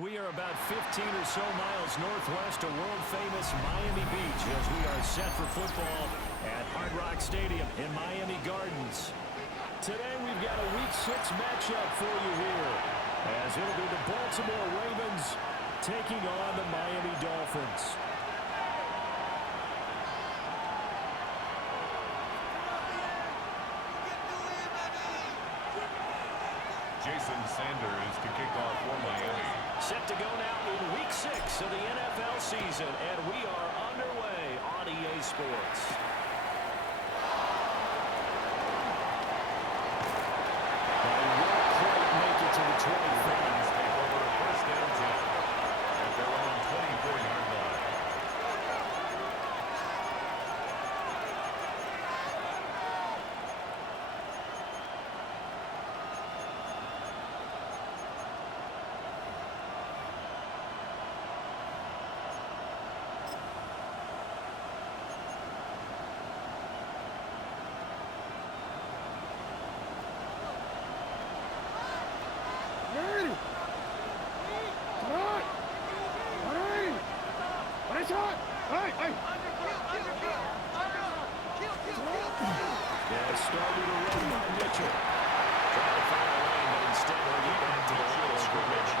We are about 15 or so miles northwest of world-famous Miami Beach as we are set for football at Hard Rock Stadium in Miami Gardens. Today we've got a Week 6 matchup for you here as it'll be the Baltimore Ravens taking on the Miami Dolphins. Jason Sanders to kick off for Miami. Set to go now in Week 6 of the NFL season, and we are underway on EA Sports. They won't quite make it to the 25. Take over a first down 10 at their own 24-yard line. Started to run by Mitchell. Trying to find a lane, but instead he'll get back to the line of scrimmage.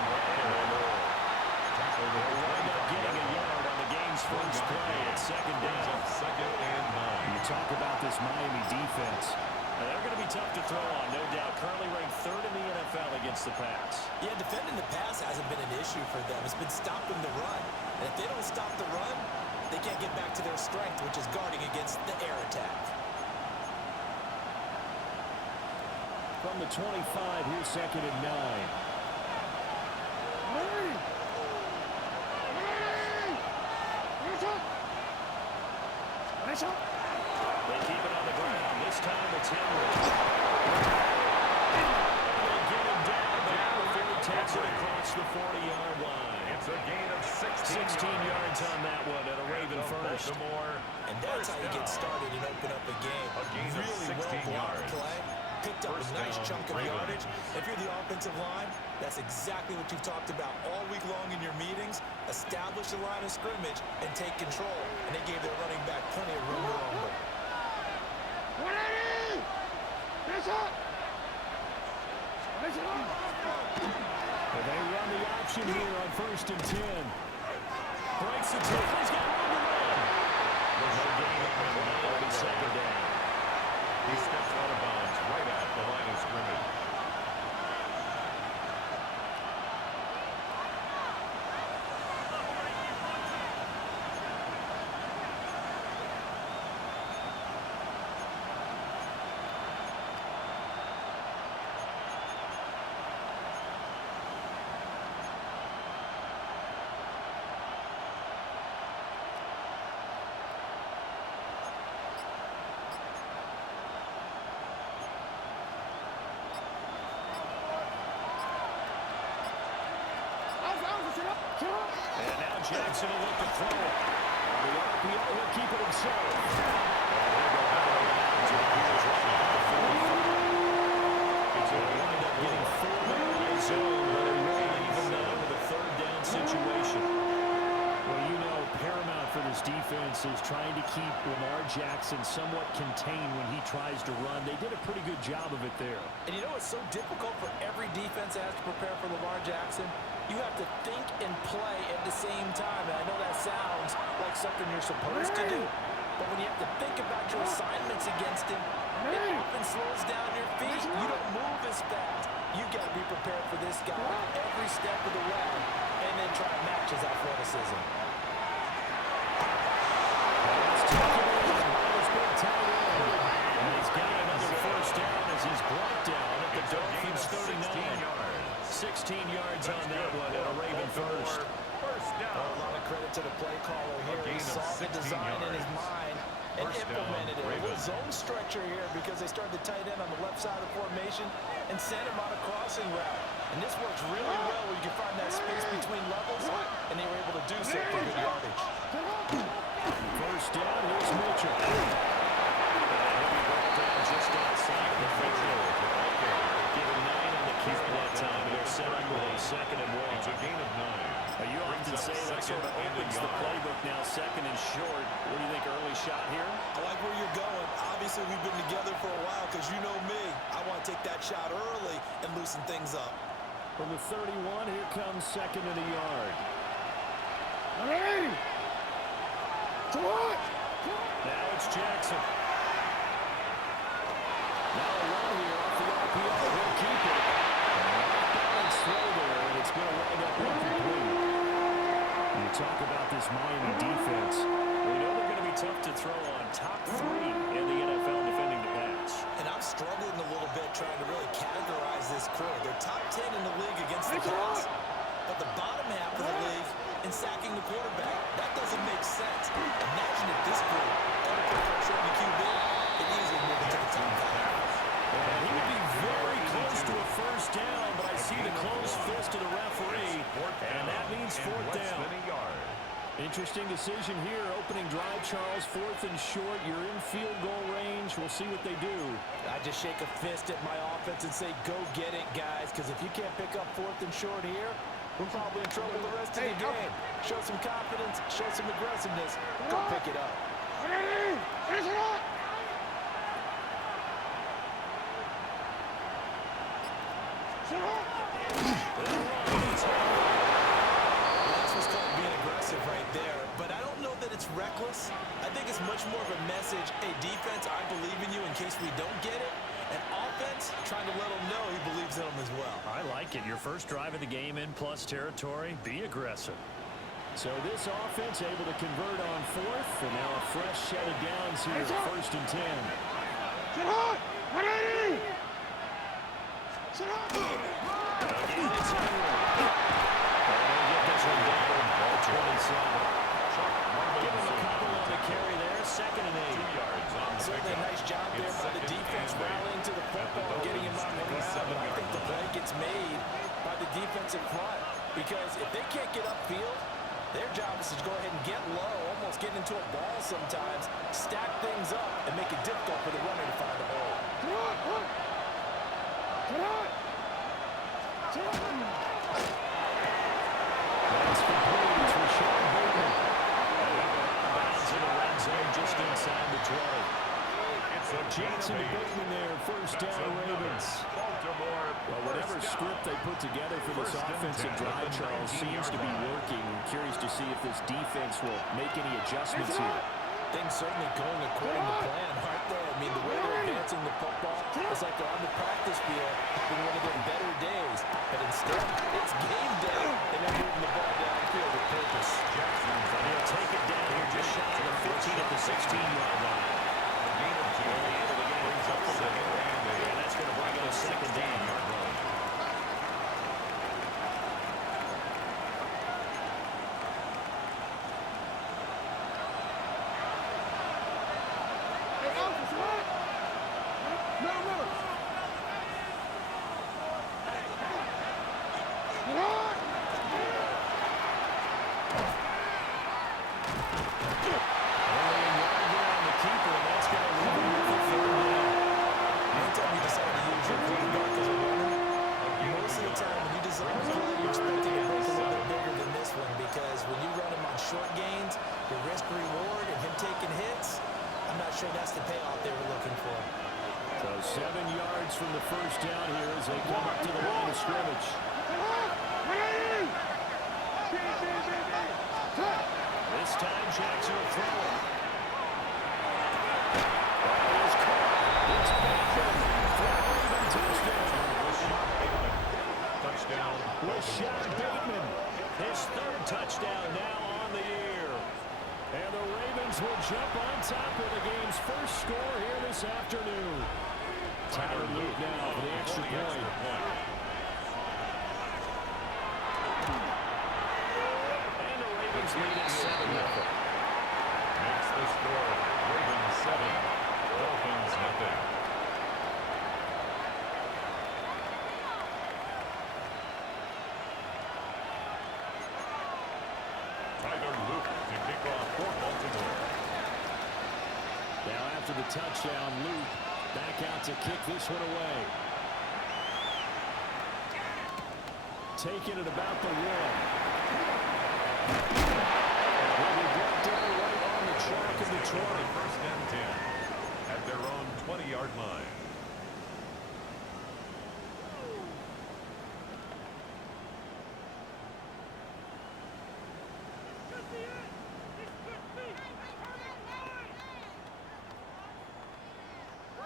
They'll wind up getting a yard on the game's first play at second down. Second and 9. You talk about this Miami defense. They're going to be tough to throw on, no doubt. Currently ranked third in the NFL against the pass. Yeah, defending the pass hasn't been an issue for them. It's been stopping the run. And if they don't stop the run, they can't get back to their strength, which is guarding against the air attack. From the 25, here's second and 9. They keep it on the ground. This time it's Henry. And they get him down, but Alford takes it across the 40-yard line. It's a gain of 16 yards on that one at a Raven first. And that's how you get started and open up a game. A gain of 16 yards. Play. Picked up a nice chunk of yardage. If you're the offensive line, that's exactly what you've talked about all week long in your meetings. Establish the line of scrimmage and take control. And they gave their running back plenty of room to rumble. And they run the option here on first and 10. Breaks the tackle. He's got room to run. There's no gain on the line. It'll be second down. He steps out of bounds right at the line of scrimmage. And now Jackson will look to throw it. The RPO will keep it himself. It's going to wind up getting 4 in the zone, but it will even now with a third down situation. Well, you know, paramount for this defense is trying to keep Lamar Jackson somewhat contained when he tries to run. They did a pretty good job of it there. And you know it's so difficult for every defense that has to prepare for Lamar Jackson? You have to think and play at the same time. And I know that sounds like something you're supposed to do. But when you have to think about your assignments against him, it often slows down your feet. You don't move as fast. You got to be prepared for this guy every step of the way and then try to match his athleticism. And he's got another first down as he's brought down at the Dolphins' 39. 16 yards on that one at a Raven first. A lot of credit to the play caller here. He saw the design in his mind and implemented it. A little zone stretcher here because they started the tight end on the left side of the formation and sent him on a crossing route. And this works really well when you can find that space between levels, and they were able to do so for good yardage. First down, here's Mitchell. And he'll be brought down just outside of the 50. Give him 9 on the carry that time. They're set up with a second 2nd and 1. It's a gain of 9. You often say that sort of opens the playbook now, 2nd and short. What do you think, early shot here? I like where you're going. Obviously, we've been together for a while because you know me. I want to take that shot early and loosen things up. From the 31, here comes 2nd and a yard. Hey! What? Now it's Jackson. Now a run here off the RPO. He'll keep it. Balance throw there, and it's going to wind up incomplete. You talk about this Miami defense. We know they're going to be tough to throw on. Top 3 in the NFL defending the pass. And I'm struggling a little bit trying to really categorize this crew. They're top 10 in the league against the pass, but the bottom half of the league in sacking the quarterback. That doesn't make sense. Imagine if this group ever put pressure on the QB, it easily move into the top 5. And he would be very close to a first down, but I see the closed fist of the referee, and that means 4th down. Interesting decision here. Opening drive, Charles, 4th and short. You're in field goal range. We'll see what they do. I just shake a fist at my offense and say, go get it, guys, because if you can't pick up 4th and short here, we're probably in trouble the rest of the game. Show some confidence, show some aggressiveness. Go pick it up. Finish it up! That's what's called being aggressive right there. But I don't know that it's reckless. I think it's much more of a message. Hey, defense, I believe in you in case we don't get it. And offense, trying to let him know he believes in them as well. I like it. Your first drive of the game in plus territory. Be aggressive. So this offense able to convert on 4th, and now a fresh set of downs here at 1st and 10. Sit hot! 180! Sit hot! Again, it's Henry. And they'll get this one down at 27. Give him a couple on the carry there. 2nd and 8. 2 yards on the Certainly a nice job there by the defense rallying to the football and getting him on the ground. But I think the play gets made by the defensive front because if they can't get upfield, their job is to go ahead and get low, almost get into a ball sometimes, stack things up, and make it difficult for the runner to find a hole. Sit hot! Sit hot! Sit hot! That's complete. It's Rashad Bateman. Bounds in the red zone just inside the 12. So Johnson to Bateman there. First down, Ravens. Well, whatever script they put together for this offensive drive, Charles, seems to be working. Curious to see if this defense will make any adjustments here. Things certainly going according to plan, aren't they? I mean, the way they're advancing the football, it's like they're on the practice field having one of their better days. But instead, it's game day, and they're moving the ball downfield with purpose. And he'll take it down here just shy of the 15 at the 16-yard line. Gain of 2. The end of the game brings up the second, and that's going to bring up a 2nd down. Hey, Alpha, sit hot! No, no! Sit hot! Only a yard there on the keeper, and that's going to leave him with a 3rd down. Anytime you decide to use your quarterback as a runner, most of the time when you design a play, you're expecting to break a little bit bigger than this one because when you run him on short gains, the risk-reward and him taking hits, I'm not sure that's the payoff they were looking for. So 7 yards from the first down here as they come up to the line of scrimmage. Sit hot! 180! This time Jackson will throw it. That is caught. It's Bateman. Flag touchdown. Touchdown. Rashad Bateman. His 3rd touchdown now on the year. And the Ravens will jump on top of the game's first score here this afternoon. Tyler Luke now for the extra point. And the Ravens lead at 7-0. Makes the score. Ravens 7. Dolphins nothing. Tyler Luke to kick off for Baltimore. Now after the touchdown, Luke back out to kick this one away. taken at about the 1. Will be brought down right on the track of the 20. First and 10 at their own 20-yard line.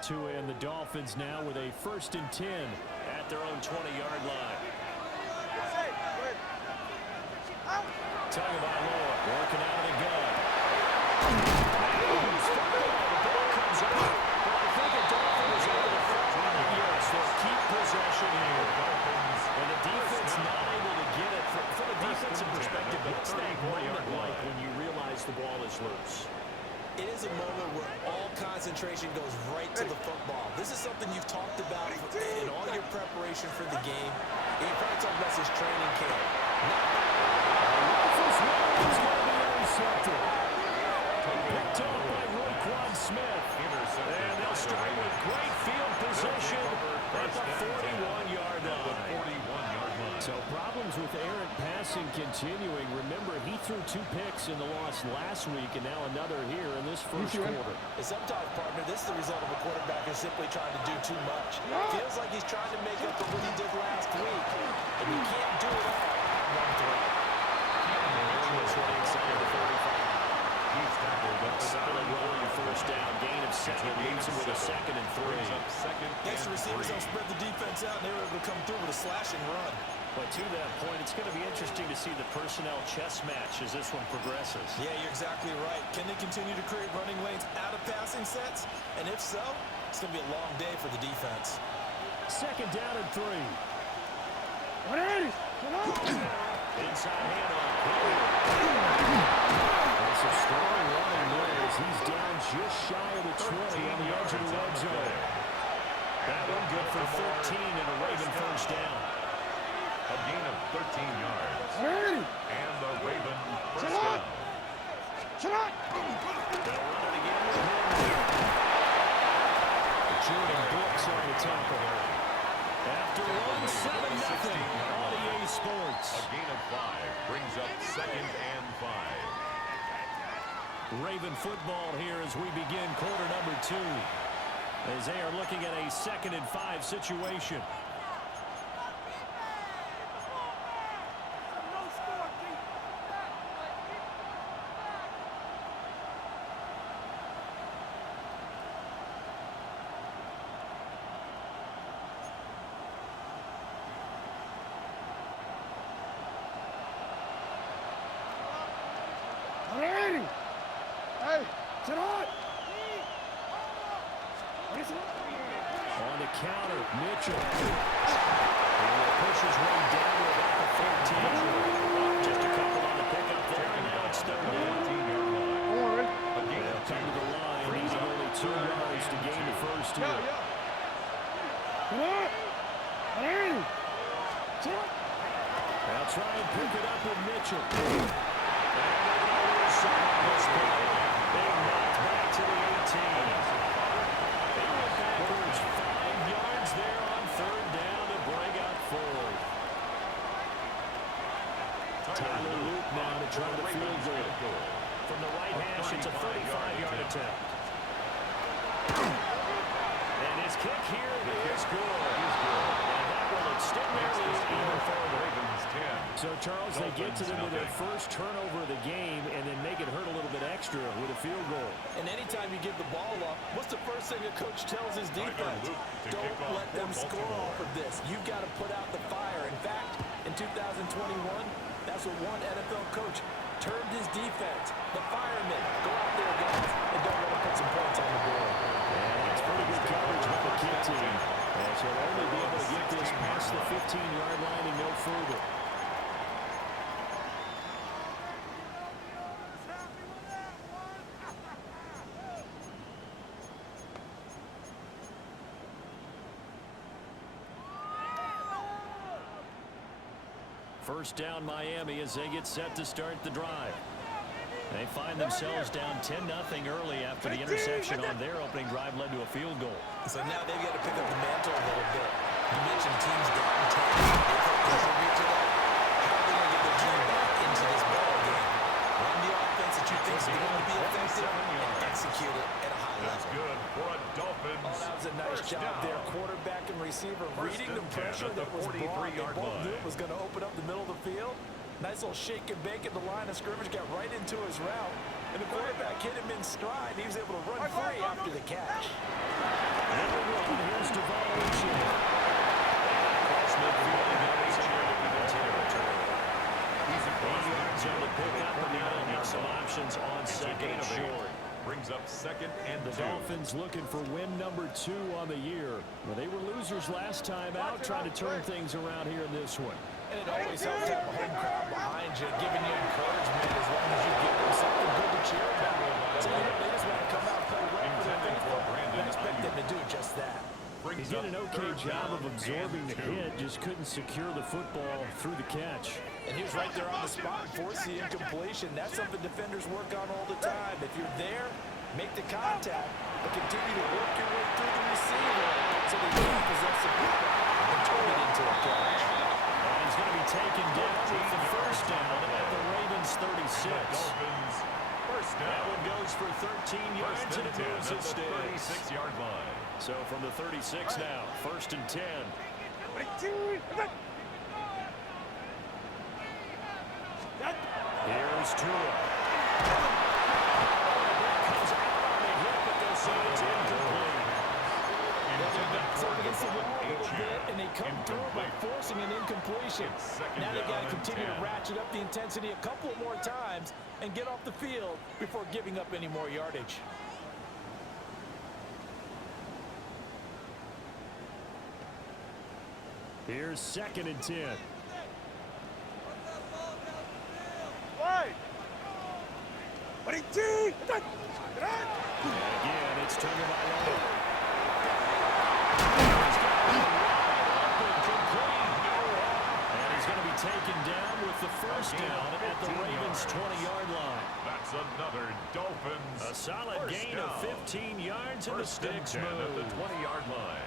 Tua and the Dolphins now with a 1st and 10 at their own 20-yard line. Tagovailoa working out of the gun. The ball comes out. Well, I think a Dolphin is able to find it. Yes, they'll keep possession here. And the defense not able to get it. From a defensive perspective, what's that moment like when you realize the ball is loose? It is a moment where all concentration goes right to the football. This is something you've talked about in all your preparation for the game. And you probably talked about this training camp. Rifles is going to be intercepted. Picked up by Roquan Smith. And they'll start with great field position at the 41-yard line. So problems with errant passing continuing. Remember, he threw 2 picks in the loss last week, and now another here in this first quarter. And sometimes, partner, this is the result of a quarterback who's simply trying to do too much. Feels like he's trying to make up for what he did last week. And you can't do it all on one throw. He's tackled up solid rolling first down. Gain of 7. Leaves him with a 2nd and 3. Next, the receivers don't spread the defense out, and they were able to come through with a slashing run. But to that point, it's going to be interesting to see the personnel chess match as this one progresses. Yeah, you're exactly right. Can they continue to create running lanes out of passing sets? And if so, it's going to be a long day for the defense. 2nd down and 3. Inside handoff. That's a strong running there as he's down just shy of the 20 on the edge of the red zone. That one good for 13 and a Raven first down. A gain of 13 yards. And the Raven first down. They'll run it again with Henry. Jordan Brooks on the tackle. After one, 7-0 on EA Sports. A gain of 5 brings up 2nd and 5. Raven football here as we begin quarter number 2. As they are looking at a 2nd and 5 situation. On the counter, Mitchell. And he pushes way down to about the 14. Just a couple on the pickup there, and now it's 3rd down. They'll come to the line, needing only 2 yards to gain the first here. They'll try and pick it up with Mitchell. And they're going to lose some on this play. They knocked back to the 18. They went backwards 5 yards there on 3rd down to bring up 4th. Tyler Luke now to try the field goal. From the right hash, it's a 35-yard attempt. And his kick here is good. And that will extend their lead even further. So, Charles, they get to them with their first turnover of the game and then make it hurt a little bit extra with a field goal. And anytime you give the ball up, what's the first thing a coach tells his defense? Don't let them score off of this. You've got to put out the fire. In fact, in 2021, that's what one NFL coach termed his defense. The firemen. Go out there, guys, and don't let them put some points on the board. And that's pretty good coverage with the kick team. And so they'll only be able to get this past the 15-yard line and no further. First down Miami as they get set to start the drive. They find themselves down 10-0 early after the interception on their opening drive led to a field goal. So now they've got to pick up the mantle a little bit. You mentioned teams down 10. They contribute to that. is good for a Dolphins. Oh, that was a nice first job down. there. Quarterback and receiver First reading and the 10 pressure at the that was brought. They 43-yard both knew line. it was going to open up the middle of the field. Nice little shake and bake at the line of scrimmage. Got right into his route. And the quarterback hit him in stride. He was able to run free after the catch. Number one, here's Devon. Cross midfield and now he's into the territory. He's across yards on the pickup, and now they'll have some options on It's a second gain and of 8. short. Brings up second and The 2. Dolphins looking for win number 2 on the year. Well, they were losers last time out, trying to turn things around here in this one. And it always helps to have a home crowd behind you, giving you encouragement as long as you give them something good to cheer about. So they just want to come out and play well for their faithful. I expect them to do just that. He did an okay job of absorbing the hit, just couldn't secure the football through the catch. And he was right there on the spot and forced the incompletion. That's something defenders work on all the time. If you're there, make the contact, but continue to work your way through the receiver so that you can possess the football and turn it into a catch. And he's going to be taken down with the first down at the Ravens 36. Dolphins first That down. one goes for 13 yards First and and it 10 moves at its the sticks. 36-yard line. So from the 36 now, first and 10. Here's Tua. Comes out on the hit, but they'll say it's incomplete. So against the wall a little bit, and they come through by forcing an incompletion. Now they've got to continue to ratchet up the intensity a couple more times and get off the field before giving up any more yardage. Here's second and 10. And again, it's Tagovailoa. And he's going to be taken down with the first down at the Ravens' 20-yard line. That's another Dolphins. A solid first gain down. of 15 yards and the First and sticks 10 at the move. 20-yard line.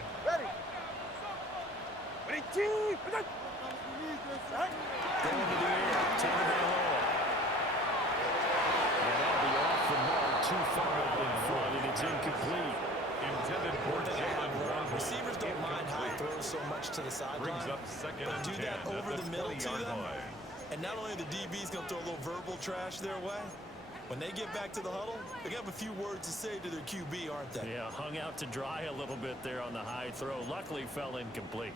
Going to the air, Tagovailoa. And that'll be off the mark, too far out in front, and it's incomplete. Intended for Jalen Brown. Receivers don't mind high throws so much to the sideline, Brings up second but and do 10 that at over the middle to 20-yard them. line. And not only are the DBs going to throw a little verbal trash their way, when they get back to the huddle, they have a few words to say to their QB, aren't they? Yeah, hung out to dry a little bit there on the high throw. Luckily fell incomplete.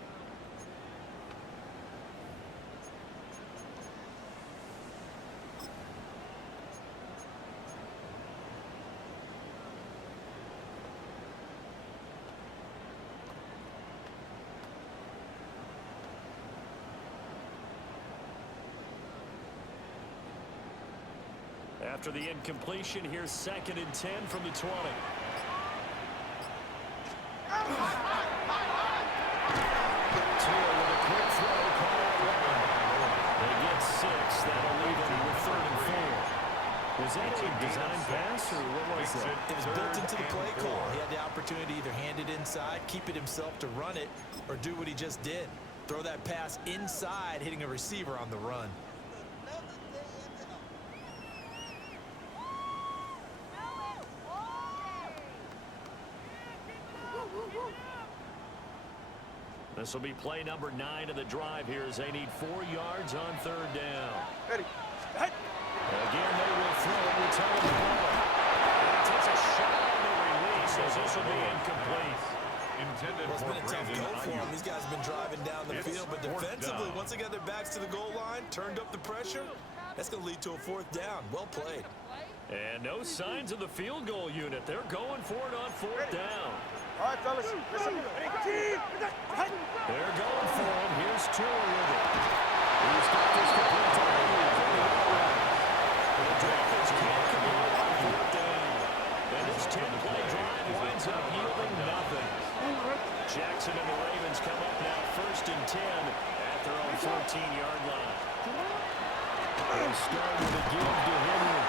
After the incompletion, here's second and 10 from the 20. Tua with a quick throw. They get 6. That'll leave them with 3rd and 4. Was that a design pass, or what was that? It was built into the play call. He had the opportunity to either hand it inside, keep it himself to run it, or do what he just did. Throw that pass inside, hitting a receiver on the run. This will be play number 9 of the drive here as they need 4 yards on 3rd down. Again, they will throw it. Return the ball. And it takes a shot on the release as this will be incomplete. Intended Well, it's for been a tough Brandon go for Ayuk. them. These guys have been driving down the It's field, but 4th defensively, down. once they got their backs to the goal line, turned up the pressure, that's going to lead to a 4th down. Well played. And no signs of the field goal unit. They're going for it on 4th down. All right, fellas. Listen. They're going for him. Here's Tua with it. He's got this complete to Ayuk. The Dolphins can't convert on 4th down. And this 10-play drive winds up yielding nothing. Jackson and the Ravens come up now 1st and 10 at their own 14-yard line. They'll start with a give to Henry.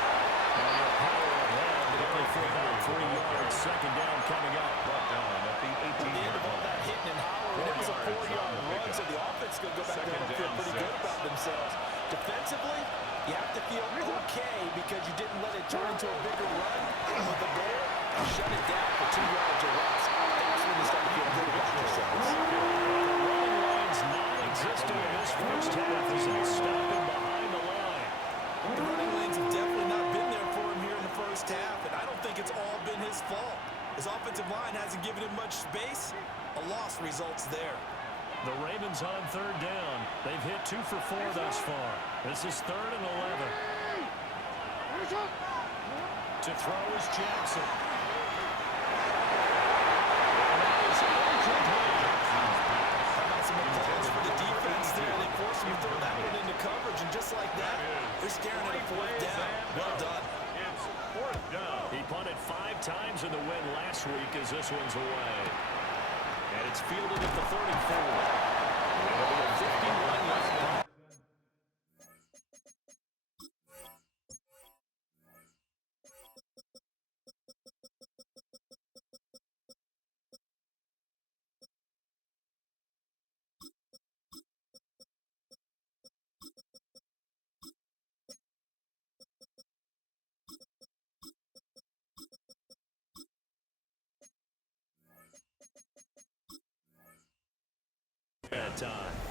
And a power ahead, but only for about 3 yards. 2nd down coming up. Brought down at the At the end of all 18-yard that line. hitting and hollering, it was a 4-yard run, so the offense is going to go back there and feel pretty good about themselves. Defensively, you have to feel okay because you didn't let it turn into a bigger run. But the goal shut it down for 2 yards or less. That's when you start to feel good about yourselves. Running lanes non-existent in this first half as they stop him behind the line. The running lanes have definitely not been there for him here in the first half, and I don't think it's all been his fault. His offensive line hasn't given him much space. A loss results there. The Ravens on third down. They've hit 2 for 4 thus far. This is 3rd and 11. To throw is Jackson. Some applause for the defense there. They forced him to throw that one into coverage, and just like that, they're staring at a 4th down. Well done. It's 4th down. He punted 5 times in the win last week as this one's away. And it's fielded at the 34. It'll be a 51-yard punt. That time.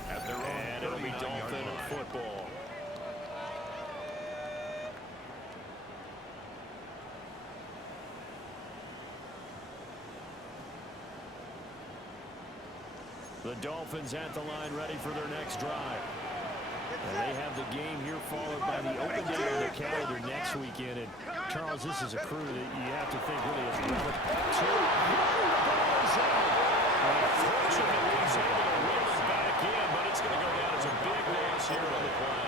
At their own And it'll be 39-yard Dolphin line. football. The Dolphins at the line ready for their next drive. And they have the game here followed by the open day on their calendar next weekend. And Charles, this is a crew that you have to think really is relevant to. Unfortunately, he's able to reel it back in, but it's going to go down as a big loss here on the play.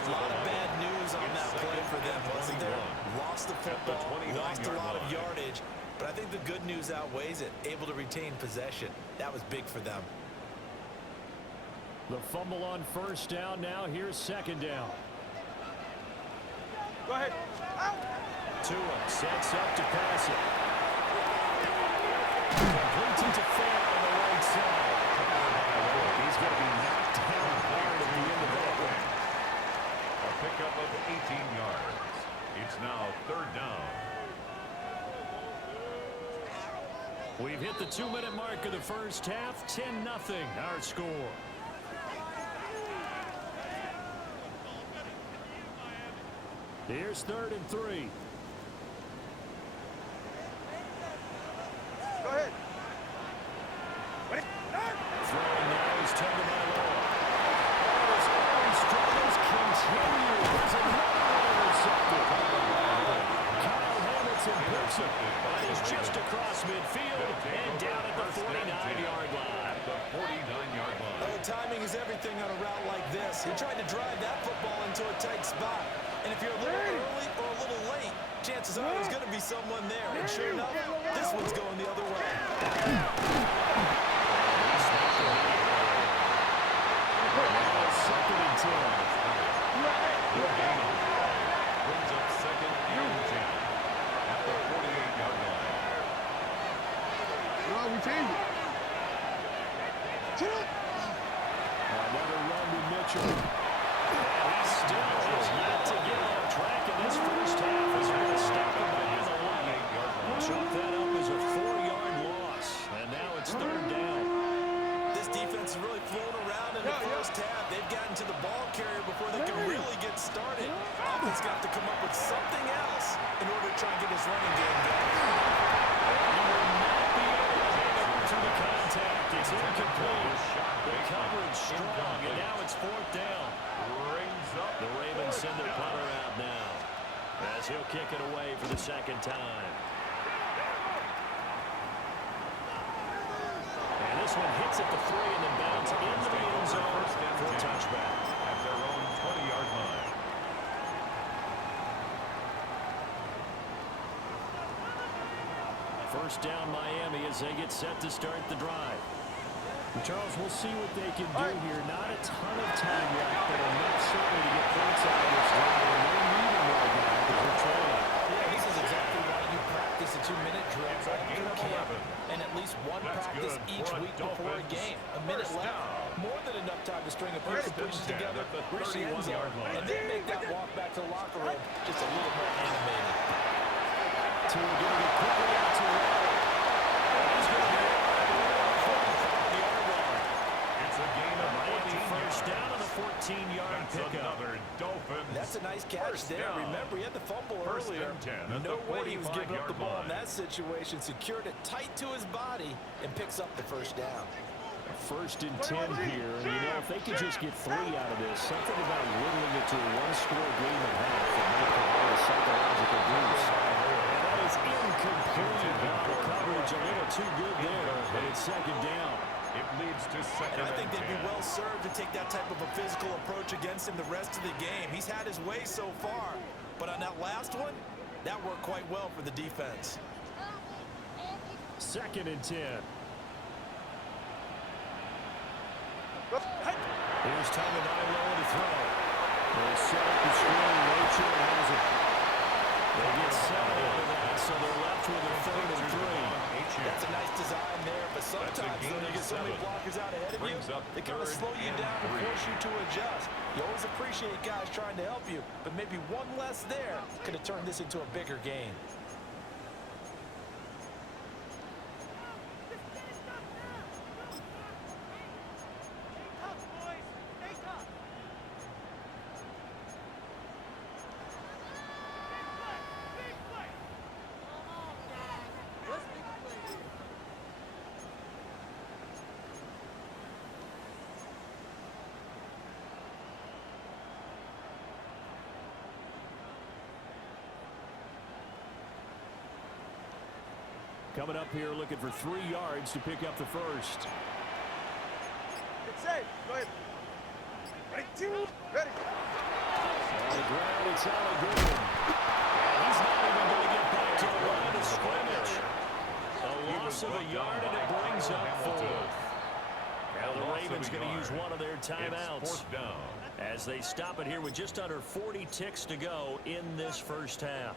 A lot of bad news on that play for them, wasn't there? Lost the football, lost a lot of yardage, but I think the good news outweighs it. Able to retain possession. That was big for them. The fumble on first down. Now here's second down. Go ahead. Tua sets up to pass it. Completes it to Fair on the right side. He's going to be knocked down hard at the end of that one. A pickup of 18 yards. It's now 3rd down. We've hit the 2-minute mark of the first half. 10-0 our score. Here's 3rd and 3. Go ahead. Throwing now is Tagovailoa. As early struggles continue. There's another intercepted. Kyle Hamilton picks it. And he's just across midfield and down at the 49-yard line. At the 49-yard line. Oh, timing is everything on a route like this. He tried to drive that football into a tight spot. And if you're a little early or a little late, chances are there's going to be someone there. And sure enough, this one's going the other way. Second and 10. Brings up 2nd and 10. At the 48-yard line. No, we changed it. Another run to Mitchell. And he still has yet to get on track in this first half as we're stopping behind the line. Chalk that up as a 4-yard loss. And now it's 3rd down. This defense has really flown around in the first half. They've gotten to the ball carrier before they can really get started. Offense got to come up with something else in order to try and get his running game going. He will not be able to hang on to the contact. It's incomplete. The coverage strong, and now it's 4th down. Brings up The Ravens send their punter out now as he'll kick it away for the second time. And this one hits at the 3 and then bounces into the end zone for a touchback. at their own 20-yard line. First down Miami as they get set to start the drive. Charles, we'll see what they can do here. Not a ton of time left, but enough certainly to get points out of this drive. And they need them right now because they're trailing. Yeah, this is exactly why you practice a 2-minute drill It's a gain of 11. and at least one That's practice good each for week the before a Dolphins. game. A minute First left. down. More than enough time to string a few First and completions 10 together, at the reach the end 31-yard zone, line. and then make that walk back to the locker room just a little more animated. Tua getting it quickly out to Waddle. He's going to be out the 45-yard line. It's a gain of Miami 14 first yards. down on the 14-yard That's pickup. another Dolphins. That's a nice catch first there. down. Remember, he had the fumble First earlier. and 10 at No the way he was giving up the 45-yard ball in line. that situation. Secured it tight to his body and picks up the first down. First and 10 here. And, you know, if they could just get 3 out of this, something about whittling it to a one-score game and a half that might provide a psychological boost. And that is incomplete. The coverage a little too good there, but it's second down. It leads to second And I think and they'd be 10. well served to take that type of a physical approach against him the rest of the game. He's had his way so far, but on that last one, that worked quite well for the defense. Second and 10. Here's Tagovailoa to throw. They set up the screen. Rachel has it. They get 7 out of that, so they're left with a third and 3. That's a nice design there, but sometimes gain when you of get so many 7. blockers out ahead of you, Brings up they kind of third slow you and down and 3. force you to adjust. You always appreciate guys trying to help you, but maybe one less there could have turned this into a bigger game. Coming up here looking for 3 yards to pick up the first. It's safe. Go ahead. Ready, two, ready. On the ground, it's Allen Goodwin. He's not even going to get back to the line of scrimmage. A loss of a yard, and it brings up 4th. Now the Ravens going to use one of their timeouts It's 4th down. as they stop it here with just under 40 ticks to go in this first half.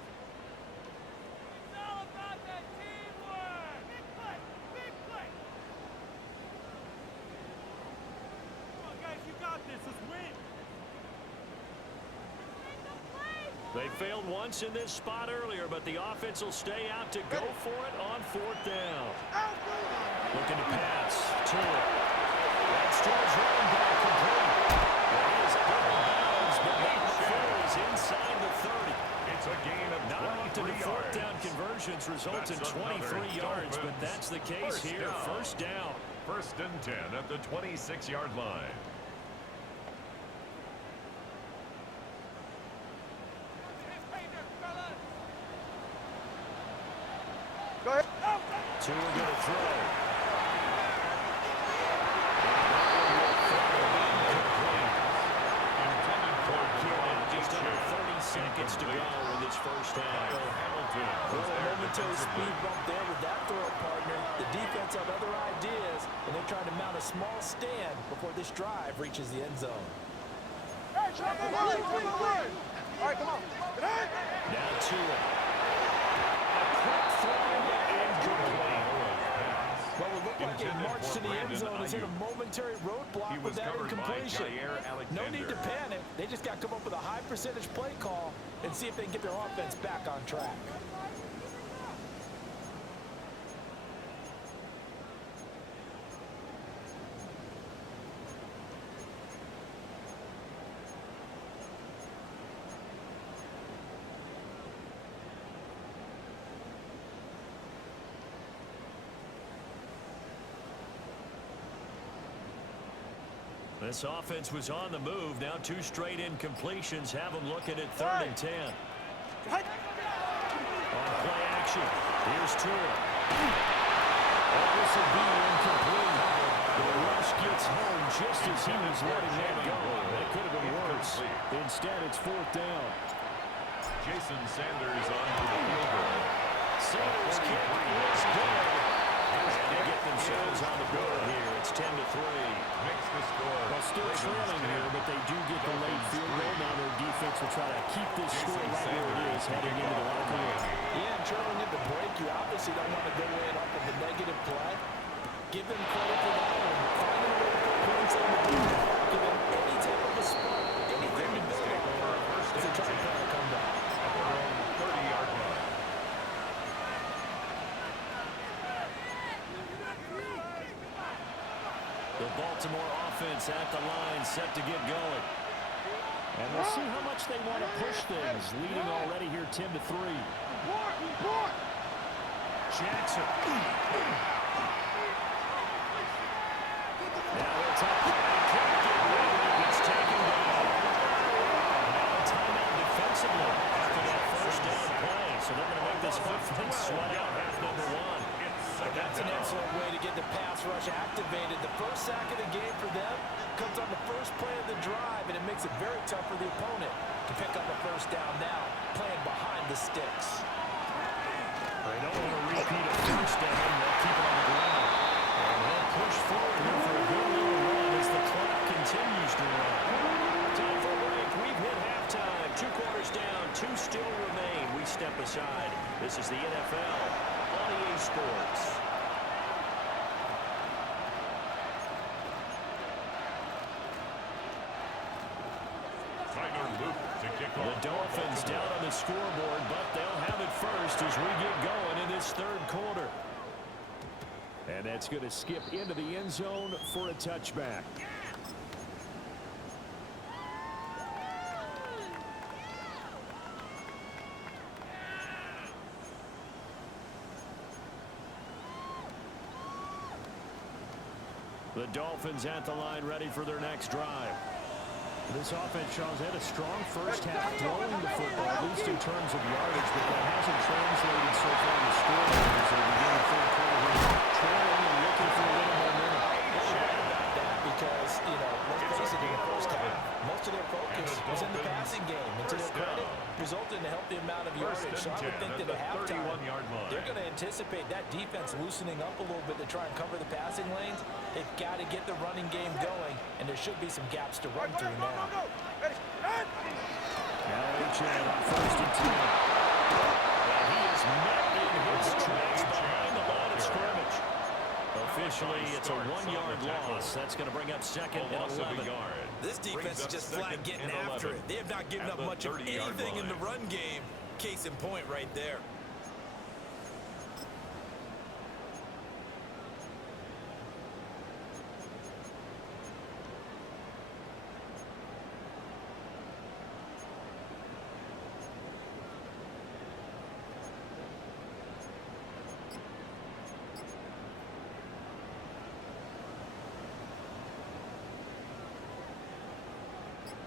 They failed once in this spot earlier, but the offense will stay out to go for it on 4th down. Looking to pass. Tua. That's Tua's running back complete. It is out of bounds, but not before he's inside the 30. It's a gain of Not often 23 do 4th down yards. conversions result in That's 23 another yards, but Dolphins that's the case first here. down. First down. First and 10 at the 26-yard line. Go ahead. Tua going to throw. Just under 30 seconds to go in this first half. A momentary speed bump there with that throw, partner. The defense had other ideas, and they're trying to mount a small stand before this drive reaches the end zone. Hey, all right, come on. Get in. Now Tua. A quick throw incomplete. Well, it looked like a march to the end zone has hit a momentary roadblock with that incompletion. No need to panic. They just got to come up with a high percentage play call and see if they can get their offense back on track. This offense was on the move. Now 2 straight incompletions have them looking at 3rd and 10. On play action, here's Tua. This will be incomplete. The rush gets home just as he was letting that go. That could have been worse. Instead, it's 4th down. Jason Sanders on to the field goal. Sanders kick is good. And they get themselves on the board here. It's 10-3. Makes the score. Well, still trailing here, but they do get the late field goal. Now their defense will try to keep this score right where it is heading into the locker room. Yeah, and trailing at the break, you obviously don't want to go in off of a negative play. Give them credit for that and find a way to put points on the board. Give them any type of a spark, anything to build on as they try to play a comeback. At their own 30-yard line. offense at the line, set to get going. And we'll see how much they want to push things, leading already here 10-3. Jackson. Now it's up. It's taken down. Now timeout defensively after that first down play. So they're going to make this offense sweat out half number one. That's an excellent way to get the pass rush activated. The first sack of the game for them comes on the first play of the drive, and it makes it very tough for the opponent to pick up a first down now, playing behind the sticks. They don't want to repeat a first down. They'll keep it on the ground. And they'll push forward here for a good little run as the clock continues to run. Time for a break. We've hit halftime. 2 quarters down. 2 still remain. We step aside. This is the NFL on EA Sports. The Dolphins down on the scoreboard, but they'll have it first as we get going in this third quarter. And that's going to skip into the end zone for a touchback. The Dolphins at the line, ready for their next drive. This offense, Charles, had a strong first half throwing the football, at least in terms of yardage, but that hasn't translated so far to scoring as they begin the third quarter here, trailing and looking for a little momentum. About that because, you know, let's face it, in the first half, most of their focus was in the passing game, and to their credit, resulted in a healthy amount of yardage. So I would think that at halftime, they're going to anticipate that defense loosening up a little bit to try and cover the passing lanes. They've got to get the running game going, and there should be some gaps to run through now. Now H.A. on 1st and 10. And he is met in his tracks behind the line of scrimmage. Officially, it's a 1-yard loss. That's going to bring up 2nd and 11. This defense is just flat getting after it. They have not given up much of anything in the run game. Case in point right there.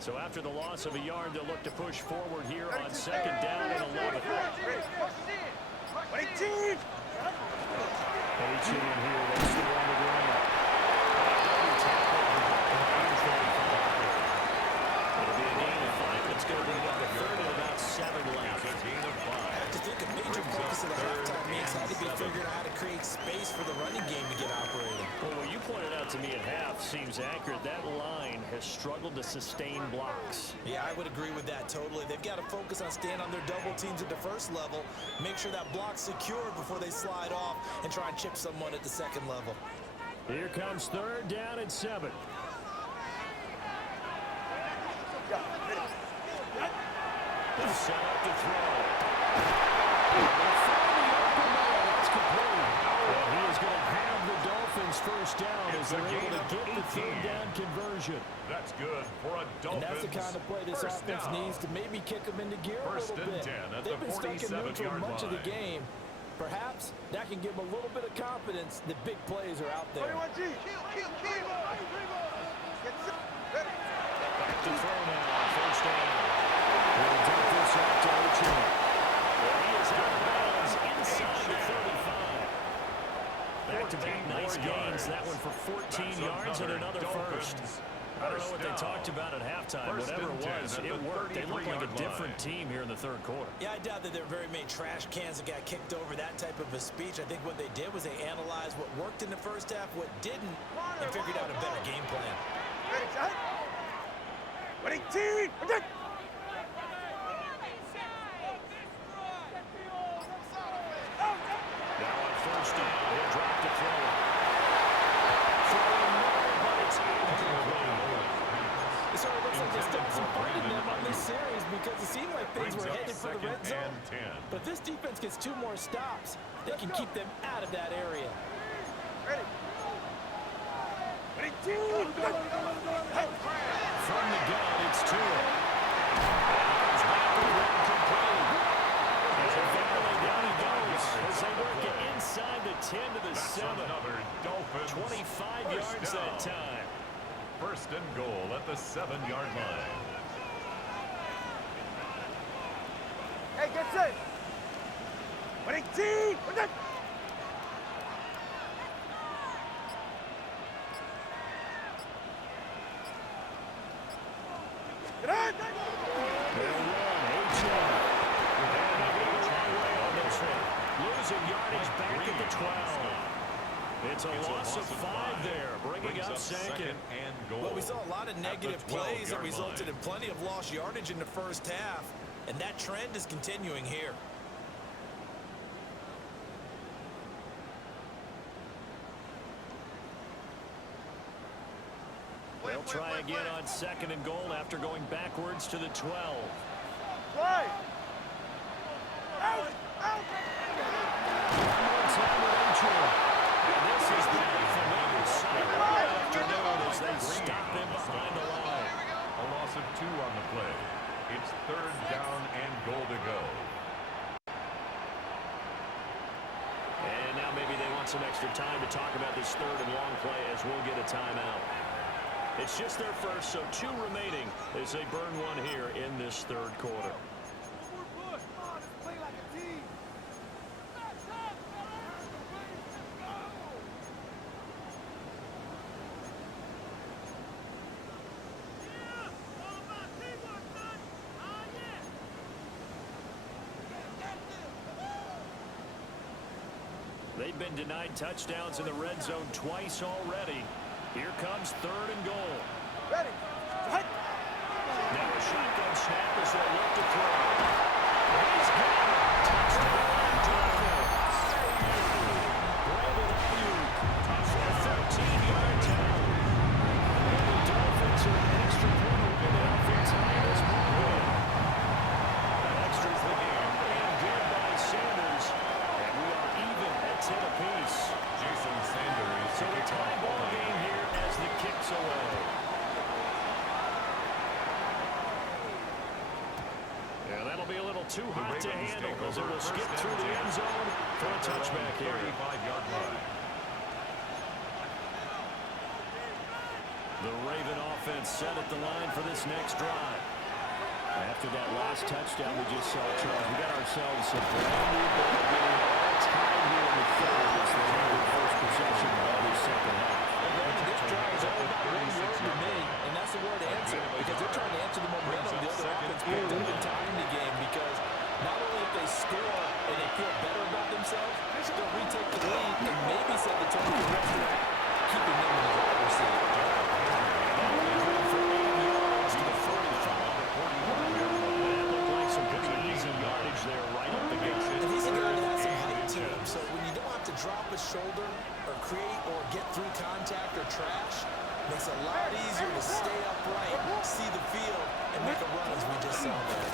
So after the loss of a yard, they'll look to push forward here on 2nd down and 11. H.A. in here, they still on the ground. It'll be a gain of 5. It's going to be number 3rd and about 7 left. I have to think a major focus of the halftime means had to be figuring out how to create space for the running game to get operating. Well, what you pointed out to me at half seems accurate. That line has struggled to sustain blocks. Yeah, I would agree with that totally. They've got to focus on staying on their double teams at the first level, make sure that block's secured before they slide off, and try and chip someone at the 2nd level. Here comes 3rd down and 7. He's set up to throw. And he is going to have the Dolphins first down as they're able to get the 3rd down conversion. That's good for a Dolphins. And that's the kind of play this offense needs to maybe kick them into gear a little bit. They've been stuck in neutral much of the game. Perhaps that can give them a little bit of confidence that big plays are out there. Back to throw now, 1st down. He'll dump this out to H.A. He is out of bounds inside the 35. Back-to-back nice gains. That one for 14 yards and another first. I don't know what they talked about at halftime. Whatever it was, it worked. They look like a different team here in the 3rd quarter. Yeah, I doubt that there were very many trash cans that got kicked over, that type of a speech. I think what they did was they analyzed what worked in the first half, what didn't, and figured out a better game plan. Now on 1st down, he'll drop to throw. It sort of looks like they still some fight in them on this series because it seemed like things were headed for the red zone. But if this defense gets 2 more stops, they can keep them out of that area. From the gun, it's Tua. Goes back to the run complete. And finally down he goes as they work it inside the 10 to the 7. Another Dolphins 25 yards that time. First and goal at the 7-yard line. Hey, get set. Ready, team. Get on. They'll run. A-Chain. And they get a long way on this one. Losing yardage back at the 12. It's a loss of 5 there, bringing up second. And goal. Well, we saw a lot of negative plays that resulted in plenty of lost yardage in the first half, and that trend is continuing here. They'll try again on second and goal after going backwards to the 12. Right. Out. Out. One more time with A-Chain. And this has been a familiar sight all afternoon as they stop him behind the line. A loss of 2 on the play. It's 3rd down and goal to go. And now maybe they want some extra time to talk about this 3rd and long play as we'll get a timeout. It's just their first, so 2 remaining as they burn one here in this 3rd quarter. They've been denied touchdowns in the red zone twice already. Here comes 3rd and goal. Ready. Hut. Now a shotgun snap as they look to throw. He's got it. Touchdown, Dolphins. Brandon Ayuk for a 13-yard touchdown. And the Dolphins are an extra point away now for tying this ball game. That extra's the game. And good by Sanders. And we are even at 10 apiece. Jason Sanders. So a tie ball game here as the kicks away. Yeah, that'll be a little too hot to handle as it will skip through the end zone for a touchback here. 35-yard line. The Raven offense set at the line for this next drive. After that last touchdown we just saw, Charles, we got ourselves a brand new ball game all tied here in the 3rd as they have their first possession of this 2nd half. This drive is all about one word to me, and that's the word answer, because they're trying to answer the momentum the other offense picked up in time the game, because not only if they score and they feel better about themselves, they'll retake the lead and maybe set the tone for the rest of the half, keeping them in the driver's seat. For 8 yards to the 45. That looked like some pretty easy yardage there right up against it. And he's a guy that has some height to him, so when you don't have to drop a shoulder or create or get through contact or trash, makes it a lot easier to stay upright, see the field, and make a run as we just saw there.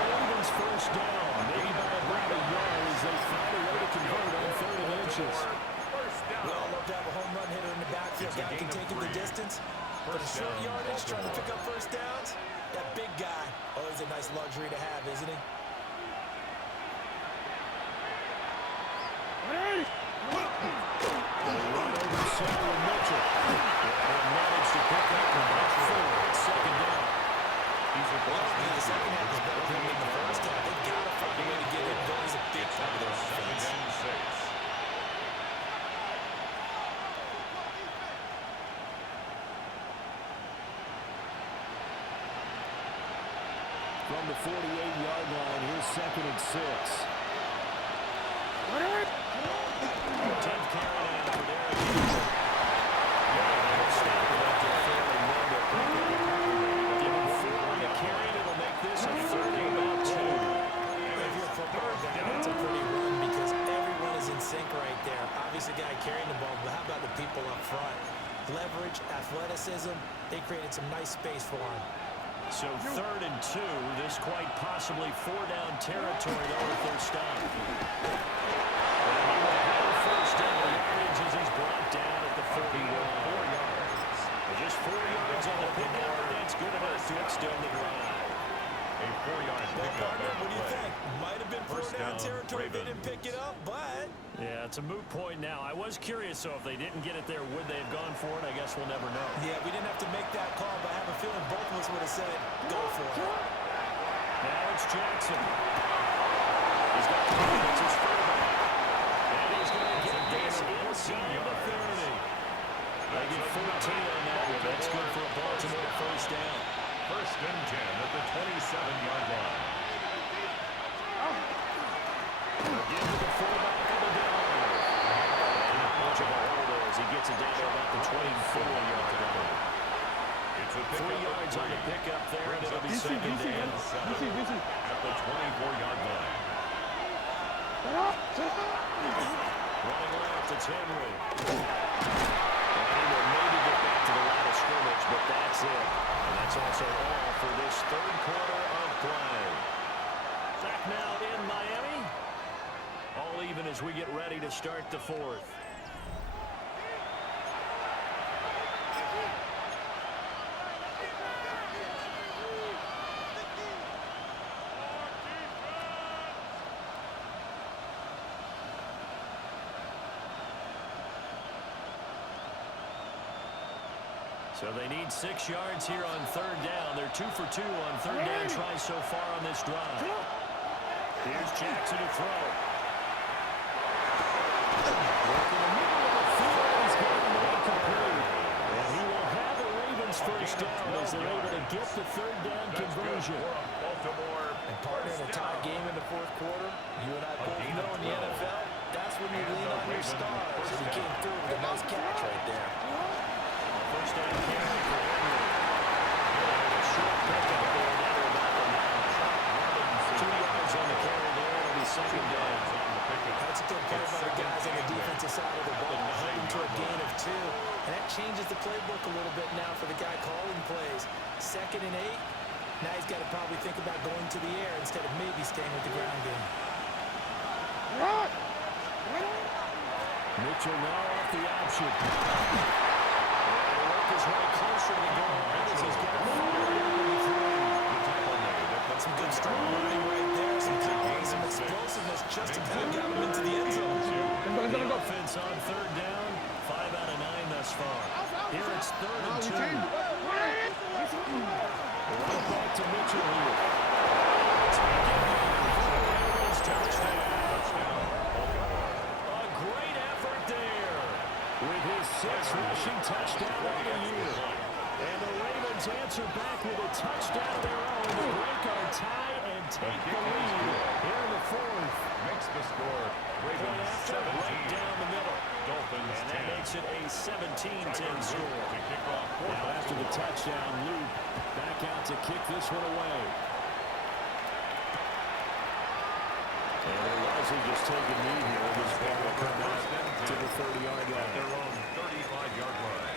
Ravens first down, maybe by about a yard as they find a way to convert on 3rd and inches. We all love to have a home run hitter in the backfield, guy can take it the distance, but a short yardage trying to pick up first downs, that big guy, always a nice luxury to have, isn't he? Right over Samuel Mitchell. And managed to pick up about 4. 2nd down. The second half is better than the first half. They've got to find a way to get it going as a big part of their offense. 2nd and 6. From the 48-yard line, here's 2nd and 6. 10th carry down for Derek Henry. Stop it after a fairly number. Give him 4 on the carry, and it'll make this a 3rd and about 2. If you're a football guy, that's a pretty run because everyone is in sync right there. Obviously, guy carrying the ball, but how about the people up front? Leverage, athleticism, they created some nice space for him. So 3rd and 2, this quite possibly 4-down territory though if they're stopped. And he will have a first down. to extend the drive. A 4-yard pickup. Partner, what do you think? Might have been First thrown down down, territory if they Ravens. didn't pick it up, but Yeah, it's a moot point now. I was curious, so if they didn't get it there, would they have gone for it? I guess we'll never know. yeah, we didn't have to make that call, but I have a feeling both of us would have said, go for it. Now it's Jackson. He's got the lead. It's his fullback. And he's going to get this inside the 30. They get 14 on that one. That's good for a Baltimore first down. First and 10 at the 27-yard line. Again to the fullback on the down. And a bunch of a hold as he gets it down to about the 24-yard line. It's a 3 yards on the pickup there, and it'll be second down. At the 24-yard line. Running left, it's Henry. And he will maybe get back to the line of scrimmage, but that's it. And that's also all for this third quarter of play. Back now in Miami. All even as we get ready to start the fourth. So they need 6 yards here on third down. They're 2 for 2 on third down tries so far on this drive. Here's Jackson to throw. Working the middle of the field. He's getting the way complete. And he will have the Ravens first down as they're able to get the third down conversion. Baltimore. And partner, in a tie game in the fourth quarter, you and I both know in the NFL, that's when you lean on your stars. And he came through with a nice catch right there. First down carry for Henry. A short pickup there down to about the 9. 2 yards on the carry there. It'll be second down. That's a good play by the guys on the defensive side of the ball, heading to a gain of 2. And that changes the playbook a little bit now for the guy calling plays. 2nd and 8. Now he's got to probably think about going to the air instead of maybe staying with the ground game. Mitchell now off the option. Work his way closer to the goal line as he's got 4 Some good strong running right there. Some power and some explosiveness just to kind of get him into the end zone. The offense on third down. 5 out of 9 thus far. Here it's 3rd and 2. Right back to Mitchell here. Touchdown. A great effort there with his 6th rushing touchdown of the year. And the Ravens answer back with a touchdown of their own to break our tie and take the lead here in the fourth. Makes the score. Point after, right down the middle. Dolphins And that 10. makes it a 17-10 score. Now after the touchdown, Luke back out to kick this one away. And they're wisely just taking lead here. This ball will come back to the 30-yard line. Their own 35-yard line.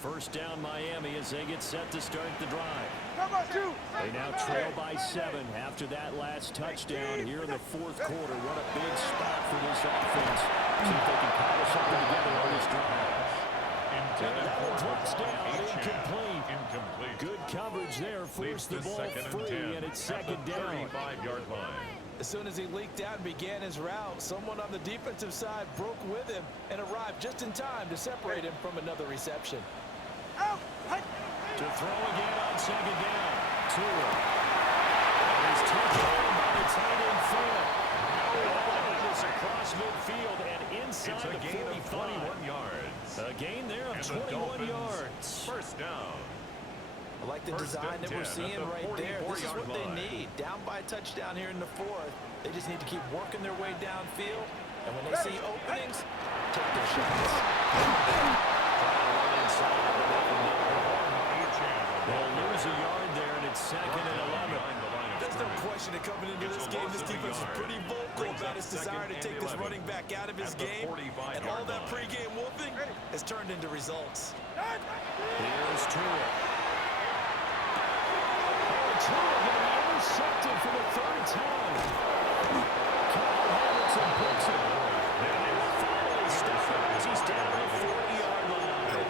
First down Miami as they get set to start the drive. Number 2. They now trail by 7 after that last touchdown here in the fourth quarter. What a big spot for this offense. See if they can cobble something together on this drive. That one drops down, incomplete. Good coverage there, forced the ball free, and it's second down. 35-yard line. As soon as he leaked out and began his route, someone on the defensive side broke with him and arrived just in time to separate him from another reception. To throw again on second down. Tua. And he's taken on by the tight end Phillip. That is across midfield and inside the 45. Of 21 yards. A gain there of And 21 yards. First down. I like the First design and that we're 10 seeing at the right there. This is 44-yard what they line. need. Down by a touchdown here in the fourth. They just need to keep working their way downfield. And when they see openings, take their shots. They'll lose a yard there, and it's second and 11. There's no question that coming into this game, this defense is pretty vocal about its desire to take this running back out of his game. And all that pregame whooping has turned into results. Here's Tua. Tua going to be intercepted for the third time. Kyle Hamilton picks it. And they're finally stopped as he's down at the 40-yard line.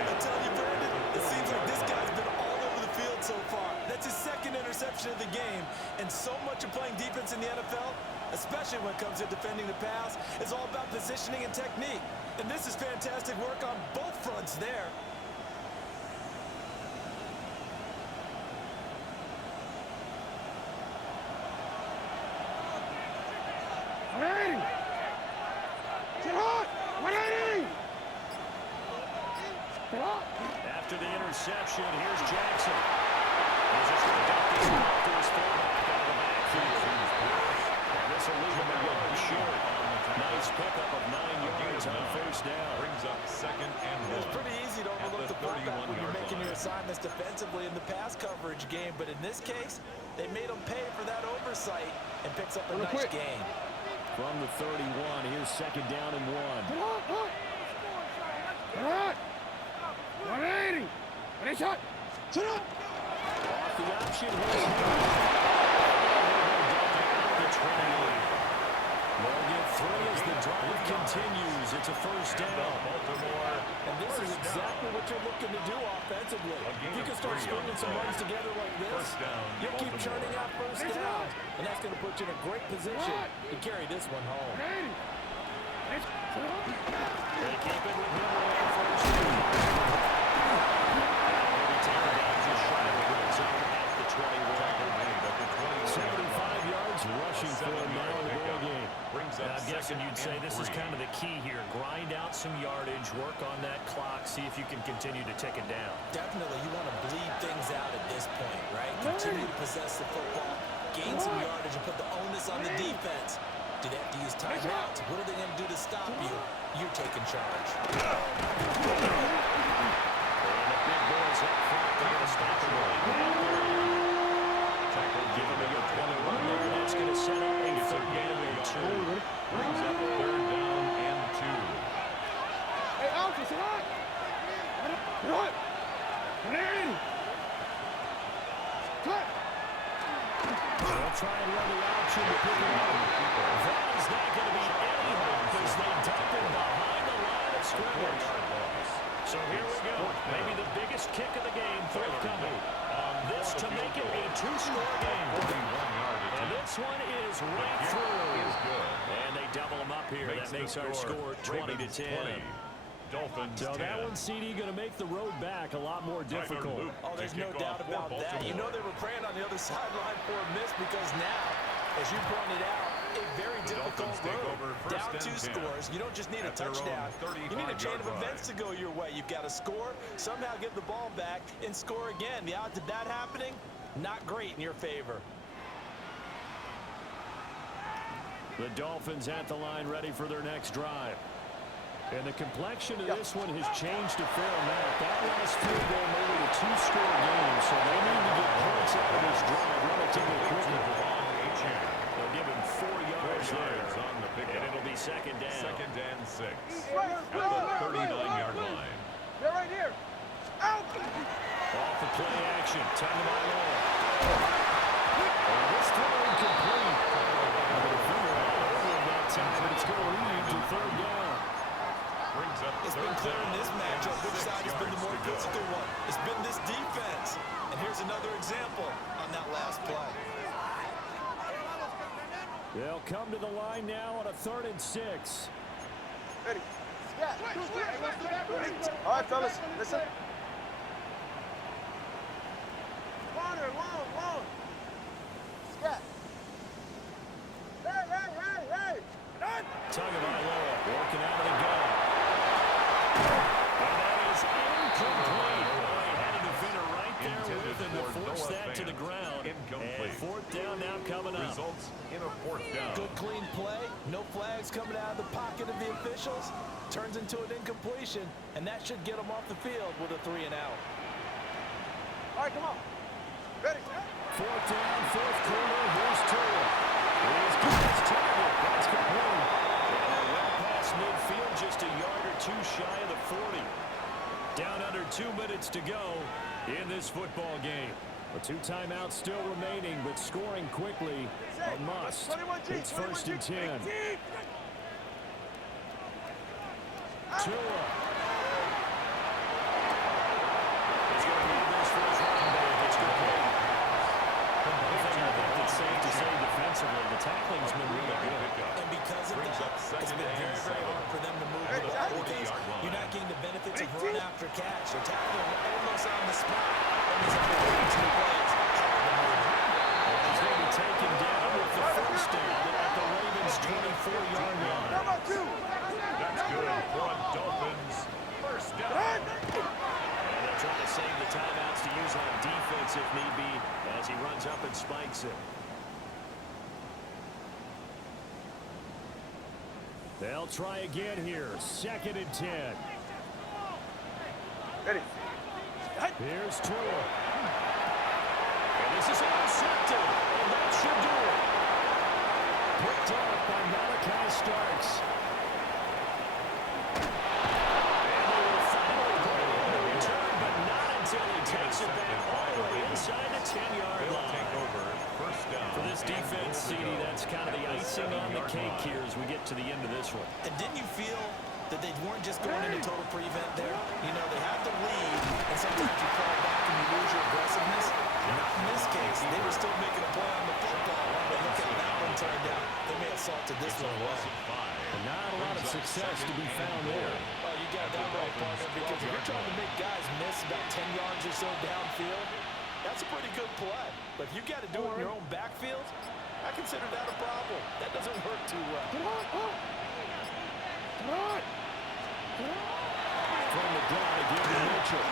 I tell you, Brandon, it seems like this guy's been all over the field so far. That's his second interception of the game. And so much of playing defense in the NFL, especially when it comes to defending the pass, is all about positioning and technique. And this is fantastic work on both fronts there. After the interception, here's Jackson. He's just going to dump this off to his fullback out of the backfield. And this will leave him a yard short. Nice pickup of 9 yards on first down. Brings up second and It's 1. pretty easy to overlook the fullback when you're making your assignments defensively in the pass coverage game. But in this case, they made him pay for that oversight and picks up a nice gain. From the 31, here's second down and 1. 180. Ready, shot. Sit up. Off the option, here's the 28. They'll get 3 as the drive continues. It's a first down. Baltimore. And this is exactly what you're looking to do offensively. If you can start stringing some runs together like this, First down, you'll keep Baltimore. churning out first downs. And that's going to put you in a great position to carry this one home. They keep it with him on first down. They'll be taken down just shy of the red zone at the 21. 75 yards rushing for him now in the ball game. And I'm guessing you'd say this is kind of the key here. Grind out some yardage, work on that clock, see if you can continue to tick it down. Definitely, you want to bleed things out at this point, right? Continue to possess the football, gain some yardage, and put the onus on the defense. Do they have to use timeouts? What are they going to do to stop you? You're taking charge. And the big boys up front, they're going to stop the run. Give him a good 21 there. That's going to set up a third down and 2. Brings up third down and 2. Hey, Alfie, sit up. What? 180. Cut. They'll try and run the option to pick it up. That is not going to be any hope as they dump him behind the line of scrimmage. So here we go. Maybe the biggest kick of the game forthcoming. This to make it a 2-score game. And this one is right through. And they double them up here. That makes our score 20-10. Dolphins So 10. that one, CD, going to make the road back a lot more difficult. Oh, there's no doubt about that. You know they were praying on the other sideline for a miss because now, as you pointed out, a very difficult road. Down 2 scores. You don't just need a touchdown. You need a chain of events to go your way. You've got to score, somehow get the ball back, and score again. The odds of that happening, not great in your favor. The Dolphins at the line ready for their next drive. And the complexion of this one has changed a fair amount. That last field goal made it a 2-score game, so they need to get points out of this drive relatively quickly. They'll give him 4 yards there, on the pickup. and it'll be second down. Second and 6 at the 39-yard line. They're right here. Out. Off the play action, Tagovailoa. And this throw incomplete. The defender had it early in that time, but it's going to lead to third down. Brings up It's been clear in this matchup which side has been the more physical one. It's been this defense. And here's another example on that last play. They'll come to the line now on a 3rd and 6. Ready. All right, fellas, listen. Long. Scat. Hey. Tagovailoa working out of the gun. And that is incomplete. Well, he had a defender right there with him to force that to the ground. And 4th down now coming up. Results in a 4th down. Good clean play. No flags coming out of the pocket of the officials. Turns into an incompletion, and that should get them off the field with a 3 and out. All right, come on. Ready. 4th down, 4th quarter. Here's Tua. He's got his target. That's complete. And well past midfield, just a yard or two shy of the 40. Down under 2 minutes to go in this football game. The 2 timeouts still remaining, but scoring quickly a must. It's 1st and 10. Tua. He's going to need this for his running back. It's good. I think it's safe to say defensively, the tackling's been really good. And because of that, it's been very, very hard for them to move the ball because you're not getting the benefits of run after catch. They're tackling almost on the spot. And these other two plays, He's going to be taken down with the first down at the Ravens' 24-yard line. That's good for a Dolphins first down. And they're trying to save the timeouts to use on defense if need be as he runs up and spikes it. They'll try again here. 2nd and 10. Ready. Here's Tua. And this is intercepted. And that should do it. Picked off by Malachi Starks. And they will finally bring in the return, but not until he takes it back all the way inside the 10-yard line. Take over first down. For this defense, CD, that's kind of the icing on the cake here as we get to the end of this one. And didn't you feel that they weren't just going into total prevent there? You know, they have to lead, and sometimes you fall back and you lose your aggressiveness. Not in this case. They were still making a play on the football. But look at that one turned out. They may have salted this one away. Not a lot of success to be found there. Oh, you got that right, partner, because if you're trying to make guys miss about 10 yards or so downfield, that's a pretty good play. But if you got to do it in your own backfield, I consider that a problem. That doesn't work too well. From the ground again to Mitchell.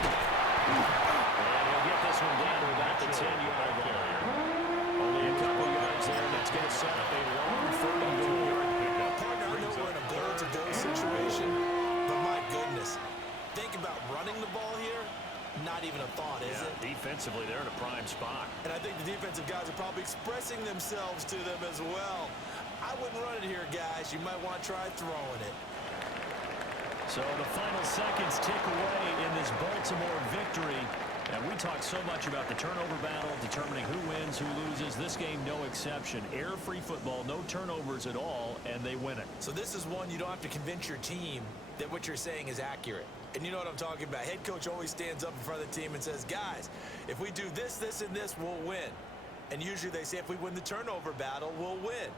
And he'll get this one down to about the 10-yard line. Only a couple yards there, and that's going to set up a long 32-yard pickup. Partner, I know we're in a goal-to-go situation, but my goodness. Think about running the ball here. Not even a thought, is it? Defensively, they're in a prime spot. And I think the defensive guys are probably expressing themselves to them as well. I wouldn't run it here, guys. You might want to try throwing it. So the final seconds tick away in this Baltimore victory. And we talk so much about the turnover battle, determining who wins, who loses. This game, no exception. Error-free football, no turnovers at all, and they win it. So this is one you don't have to convince your team that what you're saying is accurate. And you know what I'm talking about. Head coach always stands up in front of the team and says, guys, if we do this, this, and this, we'll win. And usually they say if we win the turnover battle, we'll win.